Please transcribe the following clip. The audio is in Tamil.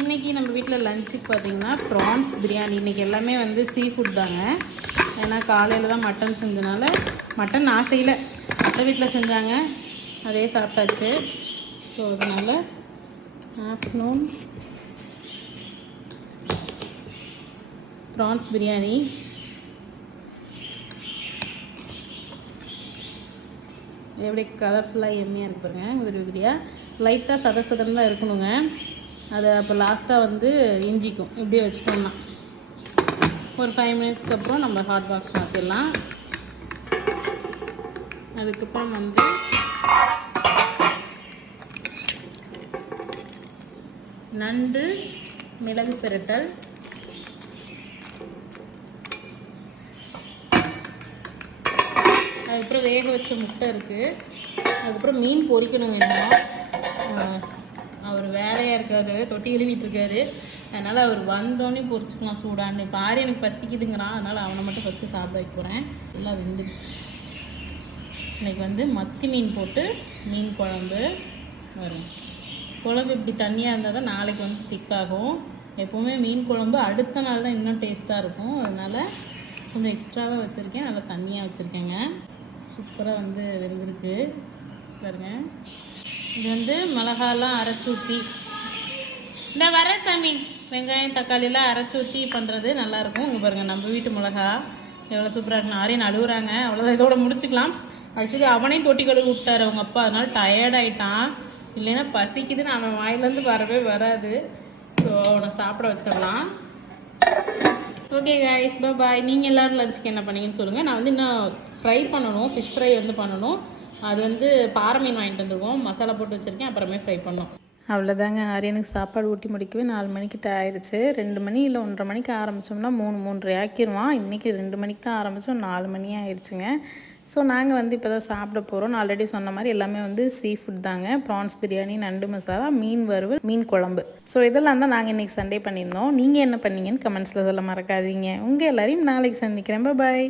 இன்றைக்கி நம்ம வீட்டில் லஞ்சுக்கு பார்த்திங்கன்னா ப்ரான்ஸ் பிரியாணி. இன்றைக்கி எல்லாமே வந்து சீ ஃபுட் தாங்க. ஏன்னா காலையில் தான் மட்டன் செஞ்சனால, மட்டன் நான் செய்யலை, அத்தை வீட்டில் செஞ்சாங்க, அதே சாப்பிட்டாச்சு. ஸோ அதனால் ஆஃப்டர்நூன் ப்ரான்ஸ் பிரியாணி. எப்படி கலர்ஃபுல்லாக எம்மியாக இருக்கு பாருங்க. உதிரியாக லைட்டாக சதசதம் தான் இருக்கணுங்க. அதை அப்போ லாஸ்ட்டாக வந்து இஞ்சிக்கும் இப்படியே வச்சுட்டோம்னா ஒரு 5 மினிட்ஸ்க்கு அப்புறம் நம்ம ஹாட் பாக்ஸ் மாற்றிடலாம். அதுக்கப்புறம் வந்து நண்டு மிளகு பிரட்டல், அதுக்கப்புறம் வேக வச்ச முட்டை இருக்குது. அதுக்கப்புறம் மீன் பொரிக்கணுங்க. இன்னும் அவர் வேலையாக இருக்காது, தொட்டி எழுவிட்டுருக்காரு. அதனால் அவர் வந்தோடனே பொரிச்சுக்கலாம் சூடான்னு. இப்போ எனக்கு பசிக்குதுங்கிறான், அதனால் அவனை மட்டும் ஃபஸ்ட்டு சாப்பிட வைக்க போகிறேன். எல்லாம் வெந்துடுச்சு. இன்றைக்கி வந்து மத்தி மீன் போட்டு மீன் குழம்பு வரும். குழம்பு இப்படி தண்ணியாக இருந்தால் தான் நாளைக்கு வந்து திக்காகும். எப்போவுமே மீன் குழம்பு அடுத்த நாள் தான் இன்னும் டேஸ்ட்டாக இருக்கும். அதனால் கொஞ்சம் எக்ஸ்ட்ராவாக வச்சுருக்கேன், நல்லா தண்ணியாக வச்சுருக்கேங்க. சூப்பராக வந்து வெந்திருக்கு பாருங்க. இது வந்து மிளகாலாம் அரைச்சி ஊற்றி, இந்த வர சாமி வெங்காயம் தக்காளிலாம் அரைச்சி ஊற்றி பண்ணுறது நல்லாயிருக்கும். இங்கே பாருங்கள், நம்ம வீட்டு மிளகா எவ்வளோ சூப்பராக இருக்குன்னு ஆரியன் அழுகுறாங்க. அவ்வளோதான், இதோட முடிச்சுக்கலாம். ஆக்சுவலி அவனையும் தொட்டி கழுவி விட்டார் அவங்க அப்பா, அதனால் டயர்டாயிட்டான். இல்லைன்னா பசிக்குதுன்னு அவன் வாயிலேருந்து வரவே வராது. ஸோ அவனை சாப்பிட வச்சிடலாம். ஓகே கைஸ், பாய். நீங்கள் எல்லோரும் லஞ்சுக்கு என்ன பண்ணீங்கன்னு சொல்லுங்கள். நான் வந்து இன்னும் ஃப்ரை பண்ணணும், ஃபிஷ் ஃப்ரை வந்து பண்ணணும். அது வந்து பாறை மீன் வாங்கிட்டு வந்துருவோம், மசாலா போட்டு வச்சுருக்கேன், அப்புறமே ஃப்ரை பண்ணோம். அவ்வளோதாங்க. ஆரியனுக்கு சாப்பாடு ஊட்டி முடிக்கவே 4 மணிக்கிட்ட ஆயிடுச்சு. 2 மணி இல்லை 1:30 மணிக்கு ஆரம்பித்தோம்னா 3:30 ஆக்கிடுவான். இன்றைக்கி 2 மணிக்கு தான் ஆரம்பித்தோம், 4 மணி ஆயிடுச்சுங்க. ஸோ நாங்கள் வந்து இப்போ தான் சாப்பிட போகிறோம். நான் ஆல்ரெடி சொன்ன மாதிரி எல்லாமே வந்து சீ ஃபுட் தாங்க. ப்ரான்ஸ் பிரியாணி, நண்டு மசாலா, மீன் வறுவல், மீன் குழம்பு. ஸோ இதெல்லாம் தான் நாங்கள் இன்றைக்கி சண்டே பண்ணியிருந்தோம். நீங்கள் என்ன பண்ணீங்கன்னு கமெண்ட்ஸில் சொல்ல மறக்காதீங்க. உங்கள் எல்லோரையும் நாளைக்கு சந்திக்கிறேன். பாய்.